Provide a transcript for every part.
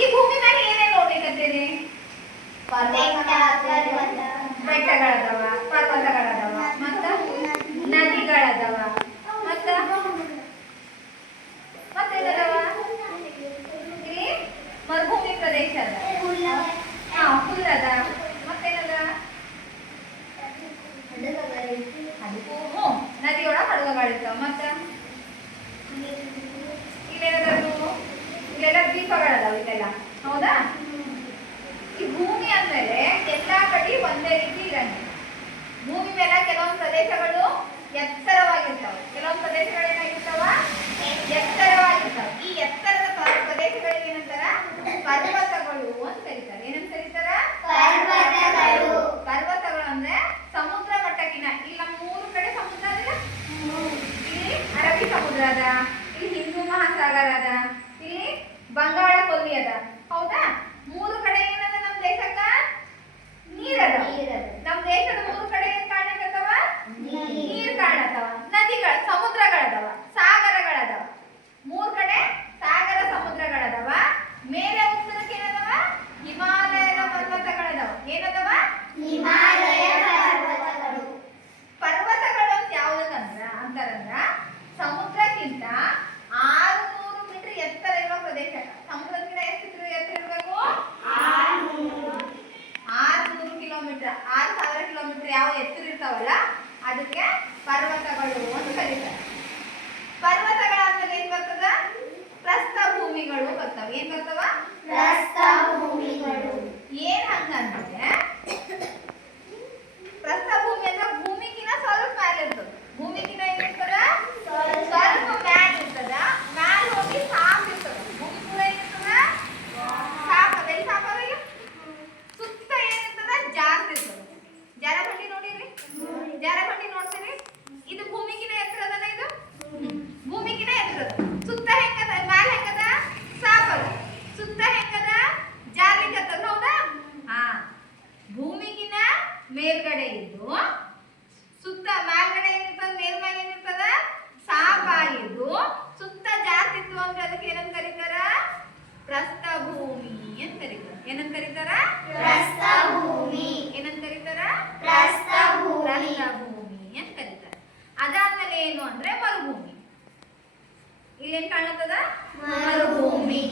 ಈ ಭೂಮಿ ಮ್ಯಾಗ ಏನೇನ್ ನೋಡ್ಲಿಕ್ಕತ್ತೀರಿ? ಬೆಟ್ಟಗಳದವ, ಪರ್ವತಗಳದವ, ಮತ್ತ ನದಿಗಳದವ, ಮತ್ತೇನದವ? ಇಲ್ಲಿ ಮರುಭೂಮಿ ಪ್ರದೇಶ ಅದ, ಹುಲ್ಲದ, ಮತ್ತೇನದ? ನದಿಯೊಳಗ ಹಡಗುಗಳಿರ್ತಾವ, ಮತ್ತ ಇಲ್ಲೇನದು? ಇಲ್ಲೆಲ್ಲ ದ್ವೀಪಗಳದಾವ, ಇಲ್ಲೆಲ್ಲ ಹೌದಾ? ಈ ಭೂಮಿ ಅಂದ್ಮೇಲೆ ಎಲ್ಲಾ ಕಡೆ ಒಂದೇ ರೀತಿ ಇರಂಗಿಲ್ಲ. ಭೂಮಿ ಮೇಲೆ ಕೆಲವೊಂದು ಪ್ರದೇಶಗಳು ಎತ್ತರವಾಗಿರ್ತಾವ, ಕೆಲವೊಂದು ಪ್ರದೇಶಗಳು ಏನಾಗಿರ್ತಾವ? ಎತ್ತರವಾಗಿರ್ತಾವ. ಈ ಎತ್ತರದ ಪ್ರದೇಶಗಳಿಗೆ ಏನಂತಾರ? ಪರ್ವತಗಳು ಅಂತ ಕರೀತಾರೆ. ಏನಂತ ಕರೀತಾರ? ಪರ್ವತಗಳು. ಪರ್ವತಗಳು ಅಂದ್ರೆ ಸಮುದ್ರ ಮಟ್ಟಕ್ಕಿನ, ಇಲ್ಲಿ ನಮ್ಮ 3 ಕಡೆ ಸಮುದ್ರ ಅದಿಲ್ಲ, ಇಲ್ಲಿ ಅರಬ್ಬಿ ಸಮುದ್ರ ಅದ, ಇಲ್ಲಿ ಹಿಂದೂ ಮಹಾಸಾಗರ ಅದ, ಇಲ್ಲಿ ಬಂಗಾಳ ಕೊಲ್ಲಿ ಅದ, ಹೌದಾ? 3 ಕಡೆ ಏನದ ನಮ್ಮ ದೇಶಕ್ಕ? ನೀರದ. ನಮ್ಮ ದೇಶದ 3 ಕಡೆ ಏನ್ ಕಾಣಕತ್ತವ? ನೀರ್ ಕಾಣತ್ತವ. ನದಿಗಳ, ಸಮುದ್ರಗಳದವ, ಸಾಗರಗಳದವ. 3 ಕಡೆ ಸಾಗರ ಸಮುದ್ರಗಳದವ. ಮೇಲೆ ಉತ್ತರಕ್ಕೆ ಏನದವ? ಹಿಮಾಲಯದ ಪರ್ವತಗಳದವ. ಏನದವ? ಹಿಮಾಲಯ ಪರ್ವತಗಳು. ಪರ್ವತಗಳು ಅಂತ ಯಾವ್ದಕ್ಕಂದ್ರ ಅಂತಾರಂದ್ರ ಸಮುದ್ರಕ್ಕಿಂತ 600 ಮೀಟರ್ ಎತ್ತರ ಇರುವ ಪ್ರದೇಶ. ಸಮುದ್ರಕ್ಕಿಂತ ಎಷ್ಟು ಎತ್ತರ ಇರಬೇಕು? 600 ಕಿಲೋಮೀಟರ್, 6000 ಕಿಲೋಮೀಟರ್ ಯಾವ ಎತ್ತರ ಇರ್ತಾವಲ್ಲ ಅದಕ್ಕೆ ಪರ್ವತಗಳು ಅಂತ ಕರೀತಾರೆ. ಪರ್ವತಗಳಾದ್ಮೇಲೆ ಏನ್ ಬರ್ತದ? ಪ್ರಸ್ಥಭೂಮಿಗಳು ಬರ್ತಾವ. ಏನ್ ಬರ್ತಾವ? ಪ್ರಸ್ಥಭೂಮಿಗಳು. ಏನ್ ಹಂಗಂದ್ರೆ ಪ್ರಸ್ಥಭೂಮಿ ಅಂದ್ರೆ ಭೂಮಿಗಿನ ಸ್ವಲ್ಪ ಮ್ಯಾಲ ಇರ್ತದ. ಭೂಮಿಗಿನ ಏನಿರ್ತದ? ಸ್ವಲ್ಪ ಮ್ಯಾಲ ಇರ್ತದ. ಮ್ಯಾಲ ಹೋಗಿ ಸಾಪ್ ಇರ್ತದ. ಭೂಮಿ ಕೂಡ ಏನಿರ್ತದ? ಸಾಪ್ ಅದ. ಇಲ್ಲಿ ಸಾಪ್ ಅದ. ಸುತ್ತ ಏನಿರ್ತದ? ಜಾಸ್ತಿ ಇರ್ತದ. ಜಾರಬಂಡಿ ನೋಡಿರಿ? ಜಾರಬಂಡಿ ನೋಡ್ತೀರಿ? ಇದು ಭೂಮಿಗಿನ ಎತ್ತರ ಅದನ. ಇದು ಭೂಮಿಗಿನ ಎತ್ತರ. ಸುತ್ತ ಹೆಂಗದ? ಮ್ಯಾಲ ಹೆಂಗದ? ಸಾಪ್ ಅದ. ಸುತ್ತ ಹೆಂಗದ? ಜಾರ್ಲಿಕ್ಕತ್ತದ. ಹೌದಾ? ಭೂಮಿಗಿನ ಮೇಲ್ಗಡೆ ಇದ್ದು ಸುತ್ತ ಮೇಲ್ಗಡೆ ಏನಿರ್ತದ? ಮೇಲ್ಮ್ಯಾಗ ಏನಿರ್ತದ? ಸಾಪ್ ಆಗಿದ್ದು ಸುತ್ತ ಜಾಸ್ತಿತ್ತು ಅಂದ್ರೆ ಅದಕ್ಕೆ ಏನಂತ ಕರೀತಾರ? ಪ್ರಸ್ಥಭೂಮಿ ಅಂತ ಕರೀತಾರ. ಏನಂತ ಕರೀತಾರ? ಪ್ರಸ್ಥಭೂಮಿ. ಏನಂತ ಕರೀತಾರ? ಪ್ರಸ್ಥಭೂಮಿ ಅಂತ ಕರೀತಾರ. ಅದಾದ್ಮೇಲೆ ಏನು ಅಂದ್ರೆ ಮರುಭೂಮಿ. ಇಲ್ಲೇನ್ ಕಾಣತ್ತದ? ಮರುಭೂಮಿ.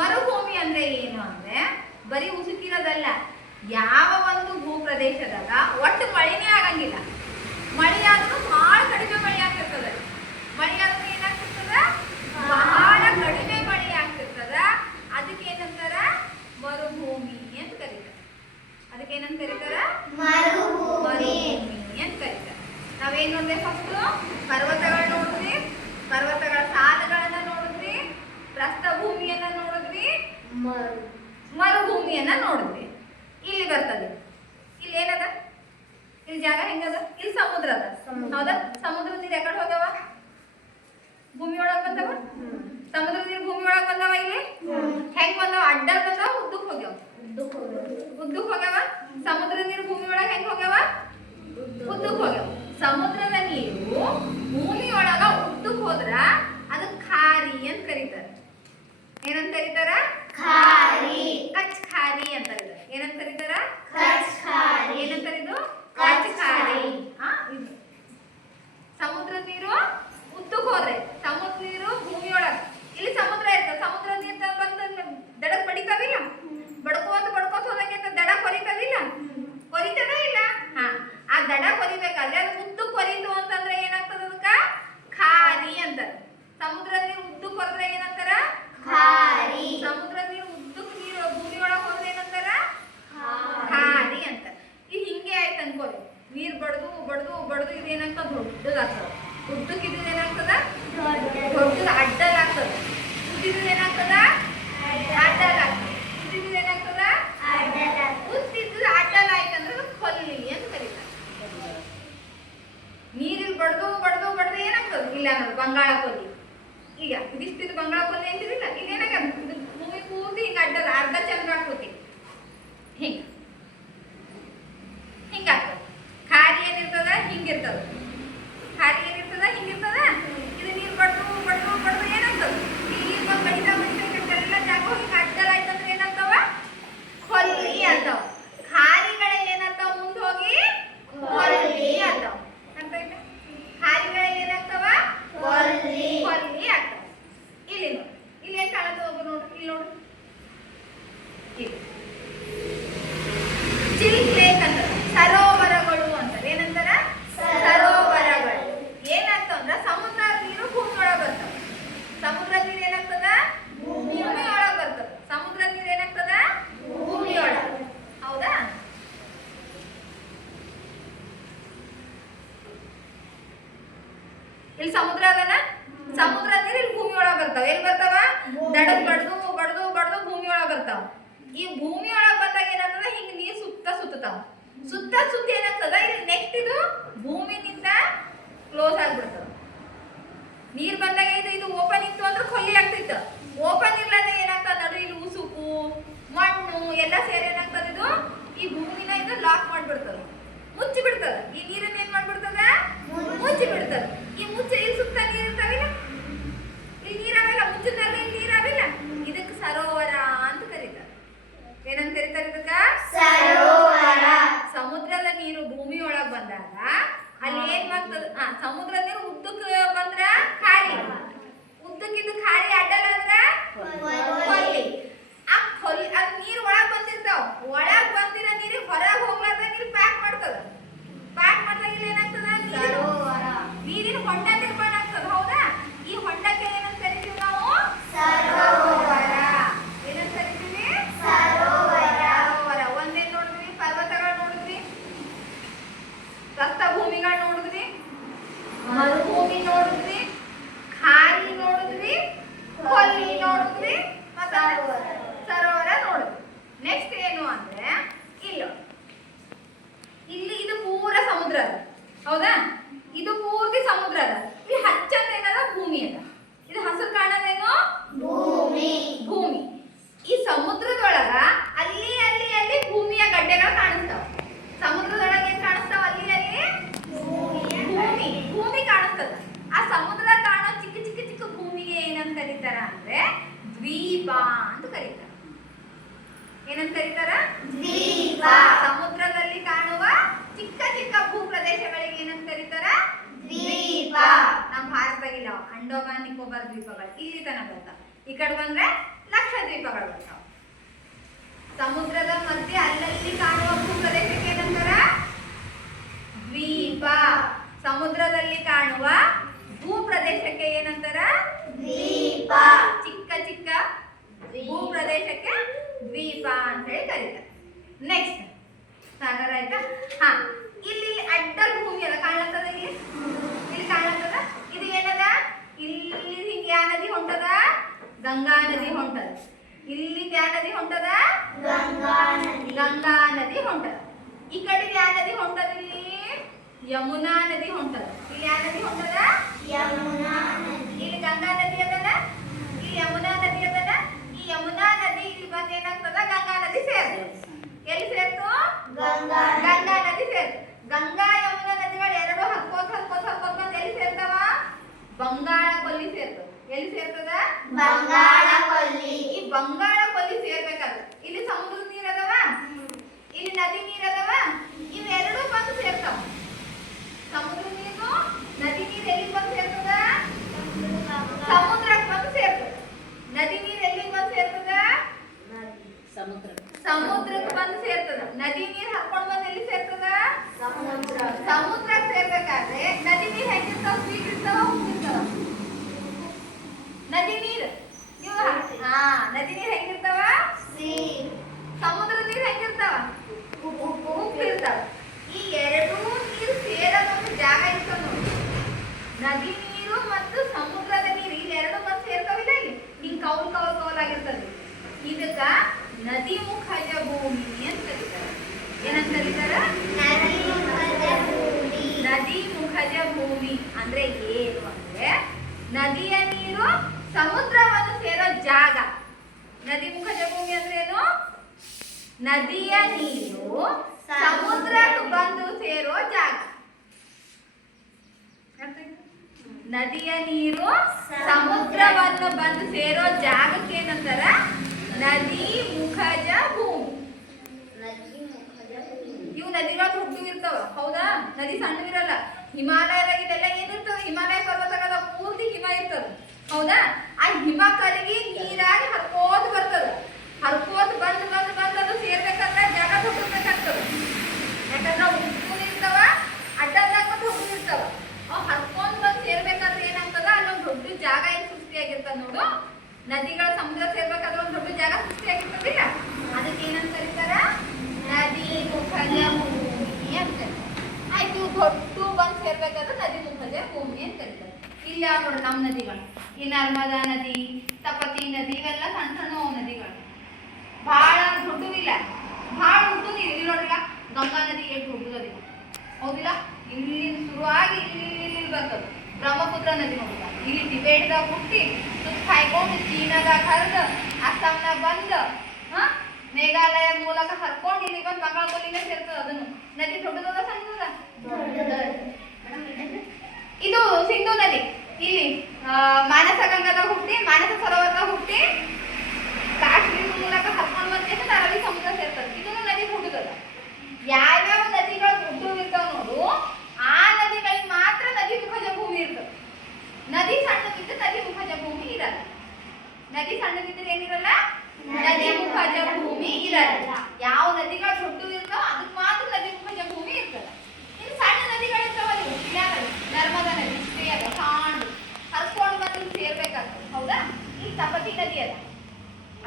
ಮರುಭೂಮಿ ಅಂದ್ರೆ ಏನು ಅಂದ್ರೆ ಬರೀ ಉಸುಕಿರೋದಲ್ಲ. ಯಾವ ಒಂದು ಭೂ ಪ್ರದೇಶದಾಗ ಒಟ್ಟು ಮಳೆನೇ ಆಗಂಗಿಲ್ಲ. ಮಳೆ ಆದ್ರೂ ಬಹಳ ಕಡಿಮೆ ಮಳೆ ಆಗ್ತಿರ್ತದ. ಮಳೆ ಆದ್ರೂ ಏನಾಗ್ತಿರ್ತದ? ಬಹಳ ಕಡಿಮೆ ಮಳೆ ಆಗ್ತಿರ್ತದ. ಅದಕ್ಕೆ ಏನಂತಾರ? ಮರುಭೂಮಿ ಅಂತ ಕರೀತಾರ. ಅದಕ್ಕೆ ಏನಂತ ಕರೀತಾರ? ಮರುಭೂಮಿ ಅಂತ ಕರೀತಾರ. ನಾವೇನ್ ನೋಡಿದ್ರೆ ಫಸ್ಟ್ ಪರ್ವತಗಳನ್ನ ನೋಡಿದ್ವಿ, ಪರ್ವತಗಳ ಸಾಲುಗಳನ್ನ ನೋಡಿದ್ವಿ, ಪ್ರಸ್ಥಭೂಮಿಯನ್ನ ನೋಡಿದ್ವಿ, ಮರುಭೂಮಿಯನ್ನ ನೋಡಿದ್ವಿ. ಇಲ್ಲಿ ಬರ್ತದೆ. ಇಲ್ಲಿ ಏನದ? ಇಲ್ಲಿ ಜಾಗ ಹೆಂಗದ? ಇಲ್ಲಿ ಸಮುದ್ರ ಅದ, ಹೌದಾ? ಸಮುದ್ರದ ನೀರು ಯಾಕಡೆ ಹೋಗ್ಯಾವ? ಭೂಮಿ ಒಳಗ್ ಬಂದವ. ಸಮುದ್ರದ ನೀರು ಭೂಮಿ ಒಳಗ್ ಬಂದವ. ಇಲ್ಲಿ ಹೆಂಗ್ ಬಂದವ? ಅಡ್ಡ ಬಂದವ, ಉದ್ದಕ್ ಹೋಗ್ಯಾವ. ಉದ್ದಕ್ ಹೋಗ್ಯಾವ. ಸಮುದ್ರದ ನೀರು ಭೂಮಿ ಒಳಗ್ ಹೆಂಗ್ ಹೋಗ್ಯಾವ? ಉದ್ದಕ್ ಹೋಗ್ಯಾವ. ಸಮುದ್ರದ ನೀರು ಭೂಮಿ ಒಳಗ ಉದ್ದಕ್ ಹೋದ್ರ ಅದು ಖಾರಿ ಅಂತ ಕರೀತಾರ. ಏನಂತ ಕರೀತಾರ? ಖಾರಿ. ಕಚ್ ಖಾರಿ ಅಂತ ಕರೀತಾರ. ಏನಂತ ಕರೀತಾರ? ಕಚ್ ಖಾರಿ. ಏನಂತ ಕರೀದು? ಕಚ್ ಖಾರಿ. ಇದು ಸಮುದ್ರದ ನೀರು ಉದ್ದಕ್ ಹೋದ್ರೆ, ಸಮುದ್ರ ನೀರು ಭೂಮಿ ಒಳಗ, ಇಲ್ಲಿ ಸಮುದ್ರ ಇರ್ತದೆ. ಸಮುದ್ರದ ನೀರು ನೋಡು ಚಿಲ್ಕ್ ಲೇಕ್ ಅಂತ ಸರೋವರಗಳು ಅಂತಾರೆ. ಏನಂತಾರ? ಸರೋವರಗಳು. ಏನಾಗ್ತಾವ ಅಂದ್ರ ಸಮುದ್ರ ನೀರು ಭೂಮಿ ಒಳಗೆ ಬರ್ತಾವ. ಸಮುದ್ರ ನೀರು ಏನಾಗ್ತದ? ಭೂಮಿ ಒಳಗೆ ಬರ್ತದ. ಸಮುದ್ರ ನೀರು ಏನಾಗ್ತದ? ಭೂಮಿ ಒಳಗೆ. ಹೌದಾ? ಇಲ್ಲಿ ಸಮುದ್ರ ಅದನ, ಸಮುದ್ರ ನೀರು ಇಲ್ಲಿ ಭೂಮಿ ಒಳಗೆ ಬರ್ತಾವ. ಎಲ್ಲಿ ಬರ್ತಾವ? ದಡಕ್ ಬಡ್ದು ಬಡ್ದು ಬಡ್ದು ಭೂಮಿ ಒಳಗೆ ಬರ್ತಾವ. ಈ ಭೂಮಿ ಒಳಗೆ ಬಂದಾಗ ಏನಾಗ್ತದ? ಹಿಂಗ ನೀರು ಸುತ್ತಾವ. ಸುತ್ತಿ ಏನಾಗ್ತದ? ಇಲ್ಲಿ ನೆಕ್ಸ್ಟ್ ಇದು ಭೂಮಿನಿಂದ ಕ್ಲೋಸ್ ಆಗ್ಬಿಡ್ತದ. ನೀರ್ ಬಂದಾಗ ಇದು ಓಪನ್ ಇತ್ತು ಅಂದ್ರೆ ಕೊಲ್ಲಿ ಆಗ್ತಿತ್ತು. ಓಪನ್ ಇರ್ಲಾರ್ದಾಗ ಏನಾಗ್ತದ? ನಡು ಇಲ್ಲಿ ಉಸುಕು ಮಣ್ಣು ಎಲ್ಲ ಸೇರಿ ಏನಾಗ್ತದ? ಇದು ಈ ಭೂಮಿನ ಇದು ಲಾಕ್ ಮಾಡ್ಬಿಡ್ತದ, ಮುಚ್ಚಿ ಬಿಡ್ತದ. ಈ ನೀರನ್ನ ಏನ್ ಮಾಡ್ಬಿಡ್ತದ? ಮುಚ್ಚಿ ಬಿಡ್ತದ. ಈ ಮುಚ್ಚಿ ಇಲ್ಲಿ ಸುತ್ತ ನೀರ್ ಇರ್ತಾವಿಲ್ಲ, ಇಲ್ಲಿ ನೀರಾವಿಲ್ಲ, ಮುಚ್ಚಿದಾಗ ಇಲ್ಲಿ ನೀರಾವಿಲ್ಲ. ಇದಕ್ಕೆ ಸರೋವರ ಅಂತ ಕರೀತಾರೆ. ಏನಂತ ಕರೀತಾರೆ ಇದಕ್ಕ? ಸರೋವರ. ಸಮುದ್ರದ ನೀರು ಭೂಮಿ ಒಳಗ್ ಬಂದಾಗ ಅಲ್ಲಿ ಏನ್ ಮಾಡ್ತದ? ಸಮುದ್ರ ನೀರು ಉದ್ದಕ್ಕೆ ಬಂದ್ರ ಖಾಲಿ, ಉದ್ದಕ್ಕಿದ್ದು ಖಾಲಿ ಅಡ್ಡಲ್ಲ ಅಂದ್ರ ಕೊಲ್ಲಿ. ಆ ಕೊಲ್ಲಿ ಅದ್ ನೀರ್ ಒಳಗ್ ಬಂದಿರ್ತಾವ. ಒಳಗ್ ಬಂದಿರ ನೀರು ಹೊರಗ್ ಹೋಗ್ಲಾರ್ದಾಗ ಇಲ್ಲಿ ಪ್ಯಾಕ್ ಮಾಡ್ತದ. ಪ್ಯಾಕ್ ಮಾಡಿದಾಗ ಇಲ್ಲಿ ಏನಾಗ್ತದ? ನೀರಿನ ಹೊಂಡ ನಿರ್ಮಾಣ ಆಗ್ತದ. ಹೌದಾ? ಈ ಹೊಂಡಕ್ಕೆ ಏನಂತ ಕರಿತೀವಿ ನಾವು? ಸರೋವರ. ಏನಂತ ಕರಿತೀವಿ? ಸರೋವರ. ಒಂದೇನ್ ನೋಡಿದ್ವಿ? ಪರ್ವತಗಳು ನೋಡಿದ್ವಿ, ಭೂಮಿಗಳು ನೋಡಿದ್ವಿ, ಮರುಭೂಮಿ ನೋಡಿದ್ವಿ, ಖಾಲಿ ನೋಡಿದ್ವಿ, ಕೊಲ್ಲಿ ನೋಡಿದ್ವಿ, ಸರೋವರ ನೋಡಿದ್ವಿ. ನೆಕ್ಸ್ಟ್ ಏನು ಅಂದ್ರೆ ಇಲ್ಲಿ ಇದು ಪೂರ ಸಮುದ್ರ ಅದ. ಹೌದಾ? ಇದು ಪೂರ್ತಿ ಸಮುದ್ರ ಅದ. ಇಲ್ಲಿ ಹಚ್ಚಂದ ಏನದ? ಭೂಮಿ ಅದ. ಇದು ಹಸಿರು ಕಾಣೋದೇನು? ಭೂಮಿ. ಭೂಮಿ. ಈ ಸಮುದ್ರದೊಳಗ ಅಲ್ಲಿ ಅಲ್ಲಿ ಅಲ್ಲಿ ಭೂಮಿಯ ಗಡ್ಡೆಗಳು ಕಾಣಿಸ್ತಾವ. ಸಮುದ್ರದೊಳಗೆ ಏನ್ ಕಾಣಿಸ್ತಾವ? ಅಲ್ಲಿ ಅಲ್ಲಿ ಭೂಮಿ ಕಾಣಿಸ್ತದ. ಆ ಸಮುದ್ರ ಕಾಣೋ ಚಿಕ್ಕ ಚಿಕ್ಕ ಚಿಕ್ಕ ಭೂಮಿಗೆ ಏನಂತ ಕರೀತಾರ ಅಂದ್ರೆ ದ್ವೀಪ ಅಂತ ಕರೀತಾರ. ಏನಂತ ಕರೀತಾರ? ದ್ವೀಪ. ಸಮುದ್ರದಲ್ಲಿ ಕಾಣುವ ಚಿಕ್ಕ ಚಿಕ್ಕ ಭೂ ಪ್ರದೇಶಗಳಿಗೆ ಏನಂತ ಕರೀತಾರ? ದ್ವೀಪ. ನಮ್ಮ ಭಾರತದಾಗಿಲ್ಲ ಅಂಡೋಮಾನ್ ನಿಕೋಬಾರ್ ದ್ವೀಪಗಳು ಇಲ್ಲಿ ತನಕ ಬರ್ತಾವ. ಈ ಕಡೆ ಬಂದ್ರೆ ಲಕ್ಷದ್ವೀಪಗಳು ಬರ್ತಾವ. ಸಮುದ್ರದ ಮಧ್ಯೆ ಅಲ್ಲಲ್ಲಿ ಕಾಣುವ ಭೂ ಪ್ರದೇಶಕ್ಕೆ ಏನಂತಾರ? ದ್ವೀಪ. ಸಮುದ್ರದಲ್ಲಿ ಕಾಣುವ ಭೂ ಪ್ರದೇಶಕ್ಕೆ ಏನಂತಾರ? ದ್ವೀಪ. ಚಿಕ್ಕ ಚಿಕ್ಕ ಭೂ ಪ್ರದೇಶಕ್ಕೆ ದ್ವೀಪ ಅಂತ ಹೇಳಿ ಕರೀತಾರೆ. ನೆಕ್ಸ್ಟ್ ಸಾಗರ ಆಯ್ತಾ? ಇಲ್ಲಿ ಅಡ್ಡ ಭೂಮಿ ಅಲ್ಲ ಕಾಣತ್ತದ. ಇಲ್ಲಿ ಕಾಣತ್ತದ. ಇದು ಏನದ? ಇಲ್ಲಿ ಹಿಂಗೆ ಯಾವ ನದಿ ಹೊಂಟದ? ಗಂಗಾ ನದಿ ಹೊಂಟದ. ಇಲ್ಲಿ ಯಾವ ನದಿ ಹೊಂಟದ? ಗಂಗಾ ನದಿ ಹೊಂಟದ. ಈ ಕಡೆ ಯಾವ ನದಿ ಹೊಂಟದ? ಇಲ್ಲಿ ಯಮುನಾ ನದಿ ಹೊಂಟದ. ಇಲ್ಲಿ ಯಾವ ನದಿ ಹೊಂಟದ? ಯಮುನಾ ನದಿ. ಇಲ್ಲಿ ಗಂಗಾ ನದಿ ಅದನ, ಇಲ್ಲಿ ಯಮುನಾ ನದಿ ಅದನ. ಈ ಯಮುನಾ ನದಿ ಇಲ್ಲಿ ಬಂದು ಏನಾಗ್ತದ? ಗಂಗಾ ನದಿ ಸೇರ್ತದೆ. ಎಲ್ಲಿ ಸೇರ್ತು? ಗಂಗಾ ನದಿ ಸೇರ್ತು. ಗಂಗಾ ಯಮುನಾ ನದಿಗಳು ಎರಡು ಹಕ್ಕೋತ್ ಬಂದು ಎಲ್ಲಿ ಸೇರ್ತಾವ? ಬಂಗಾಳ ಕೊಲ್ಲಿ ಸೇರ್ತದೆ. ಎಲ್ಲಿ ಸೇರ್ತದ? ಬಂಗಾಳ ಕೊಲ್ಲಿ. ಈ ಬಂಗಾಳ ಕೊಲ್ಲಿ ಸೇರ್ಬೇಕಾದ್ರೆ ಇಲ್ಲಿ ಸಮುದ್ರ ನೀರ್ ಅದಾವ, ಇಲ್ಲಿ ನದಿ ನೀರ್ ಅದಾವ, ಇವೆರಡು ಬಂದು ಸೇರ್ತಾವ. ಸಮುದ್ರ ನೀರು ನದಿ ನೀರು ಎಲ್ಲಿಗೆ ಬಂದು ಸೇರ್ತದ? ಸಮುದ್ರಕ್ಕೆ ಬಂದು ಸೇರ್ತದೆ. ನದಿ ನೀರು ಎಲ್ಲಿಗೆ ಬಂದು ಸೇರ್ತದ? ಸಮುದ್ರಕ್ಕೆ ಬಂದು ಸೇರ್ತದ. ನದಿ ನೀರು ಹರ್ಕೊಂಡು ಬಂದು ಎಲ್ಲಿ ಸೇರ್ತದ? ಸಮುದ್ರಕ್ಕೆ ಸೇರ್ಬೇಕಾದ್ರೆ ನದಿ ನೀರು ಹೆಂಗಿರ್ತಾವ? ಸ್ವೀಟ್ ಇರ್ತಾವ, ಉಪ್ಪಿರ್ತಾವ? ನದಿ ನೀರು ನದಿ ನೀರು ಹೆಂಗಿರ್ತಾವ? ಸಮುದ್ರ ನೀರು ಹೆಂಗಿರ್ತಾವ? ಉಪ್ಪಿರ್ತಾವ. ಈ ಎರಡೂ ನೀರು ಸೇರೋದೊಂದು ಜಾಗ ಇರ್ತದ ನೋಡಿ. ನದಿ ನೀರು ಮತ್ತು ಸಮುದ್ರದ ನೀರು ಇಲ್ಲಿ ಎರಡು ಬಂದು ಸೇರ್ತಾವಿಲ್ಲ. ಇಲ್ಲಿ ಹಿಂಗ್ ಕೌಲ್ ಆಗಿರ್ತದೆ. ಇದಕ್ಕ ನದಿ ಮುಖಜ ಭೂಮಿ ಅಂತ ಕರೀತಾರ. ಏನಂತ ಕರೀತಾರ? ನದಿ ಮುಖಜ ಭೂಮಿ ಅಂದ್ರೆ ಏನು ಅಂದ್ರೆ ನದಿಯ ನೀರು ಸಮುದ್ರವನ್ನು ಸೇರೋ ಜಾಗ. ನದಿ ಮುಖಜ ಭೂಮಿ ಅಂದ್ರೆ ಏನು? ನದಿಯ ನೀರು ಸಮುದ್ರಕ್ಕೆ ಬಂದು ಸೇರೋ ಜಾಗ. ನದಿಯ ನೀರು ಸಮುದ್ರವನ್ನು ಬಂದು ಸೇರೋ ಜಾಗಕ್ಕೆ ಏನಂತಾರ? ನದಿ ಮುಖಜ ಭೂಮಿ. ಇವು ನದಿಗಳು ಹುಟ್ಟು ಇರ್ತಾವ. ಹೌದಾ? ನದಿ ಸಣ್ಣವಿರಲ್ಲ. ಹಿಮಾಲಯದಾಗ ಇದೆಲ್ಲ ಏನಿರ್ತವ? ಹಿಮಾಲಯ ಪರ್ವತಗಳ ಪೂರ್ತಿ ಹಿಮ ಇರ್ತದ. ಹೌದಾ? ಆ ಹಿಮ ಕರಗಿ ನೀರಾಗಿ ಹರ್ಕೋದು ಇಲ್ಲಿ ಯಾವ ನೋಡ್ರಿ ನಮ್ಮ ನದಿಗಳು, ಈ ನರ್ಮದಾ ನದಿ, ತಪತಿ ನದಿ, ಇವೆಲ್ಲ ಸಣ್ಣ ಸಣ್ಣ ನದಿಗಳು, ಬಹಳ ದೊಡ್ಡವಿಲ್ಲ, ಬಹಳ ಉದ್ದದ. ಇಲ್ಲಿ ನೋಡ್ರಿ ಗಂಗಾ ನದಿ ಎಷ್ಟು ದೊಡ್ಡದದ, ಹೌದಿಲ್ಲ? ಇಲ್ಲಿ ಶುರುವಾಗಿ ಇಲ್ಲಿ ಬರ್ತದೆ. ಬ್ರಹ್ಮಪುತ್ರ ನದಿ ನೋಡಿದ, ಇಲ್ಲಿ ಟಿಬೇಟ್ದಾಗ ಹುಟ್ಟಿ ಸುತ್ತ ಕಾಯ್ಕೊಂಡು ಚೀನಾದಾಗ ಹರಿದು ಅಸ್ಸಾಂನಾಗ ಬಂದು ಮೇಘಾಲಯ ಮೂಲಕ ಹರ್ಕೊಂಡು ಇಲ್ಲಿ ಬಂದು ಬಂಗಾಳಕೊಲ್ಲಿನೇ ಸೇರ್ತದೆ. ಅದನ್ನು ನದಿ ದೊಡ್ಡದದ ಸಣ್ಣದ? ಇದು ಸಿಂಧು ನದಿ, ಇಲ್ಲಿ ಮಾನಸ ಗಂಗಾದಾಗ ಹುಟ್ಟಿ ಮಾನಸ ಸರೋವರದಾಗ ಹುಟ್ಟಿ ಕಾಶ್ಮೀರ ಮೂಲಕ ಹರ್ಕೊಂಡು ಬಂದ ಅರಬ್ಬಿ ಸಮುದ್ರ ಸೇರ್ತದೆ. ಇದನ್ನು ನದಿ ದೊಡ್ಡದದ. ಯಾವ್ಯಾವ ನದಿಗಳು ದೊಡ್ಡ ಇರ್ತಾವ ನೋಡು, ಆ ನದಿಗಳಿಗೆ ಮಾತ್ರ ನದಿ ಮುಖಜ ಭೂಮಿ ಇರ್ತದೆ. ನದಿ ಸಣ್ಣದಿದ್ದು ನದಿ ಮುಖಜ ಭೂಮಿ ಇರಲ್ಲ. ನದಿ ಸಣ್ಣದಿದ್ದರೆ ಏನಿರಲ್ಲ, ನದಿ ಮುಖಜ ಭೂಮಿ ಇರಲ್ಲ. ಯಾವ ನದಿಗಳು ದೊಡ್ಡ ಇರ್ತಾವ ಅದಕ್ಕೆ ಮಾತ್ರ ನದಿ ಮುಖಜ ಭೂಮಿ ಇರ್ತದೆ. ಇನ್ನು ಸಣ್ಣ ನದಿಗಳಿರ್ತಾವಲ್ಲ, ನರ್ಮದಾ ನದಿ ಇಷ್ಟೇ ಅದ, ಕಾಂಡು ಹರ್ಕೊಂಡು ಬಂದು ಸೇರ್ಬೇಕಾಗ್ತದೆ, ಹೌದಾ? ಈ ತಪತಿ ನದಿ ಅದ,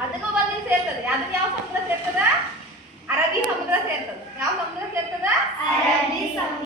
ಅದಕ್ಕೂ ಬಂದು ಸೇರ್ತದೆ. ಅದಕ್ಕೆ ಯಾವ ಸಮುದ್ರ ಸೇರ್ತದ? ಅರಬ್ಬಿ ಸಮುದ್ರ ಸೇರ್ತದೆ. ಯಾವ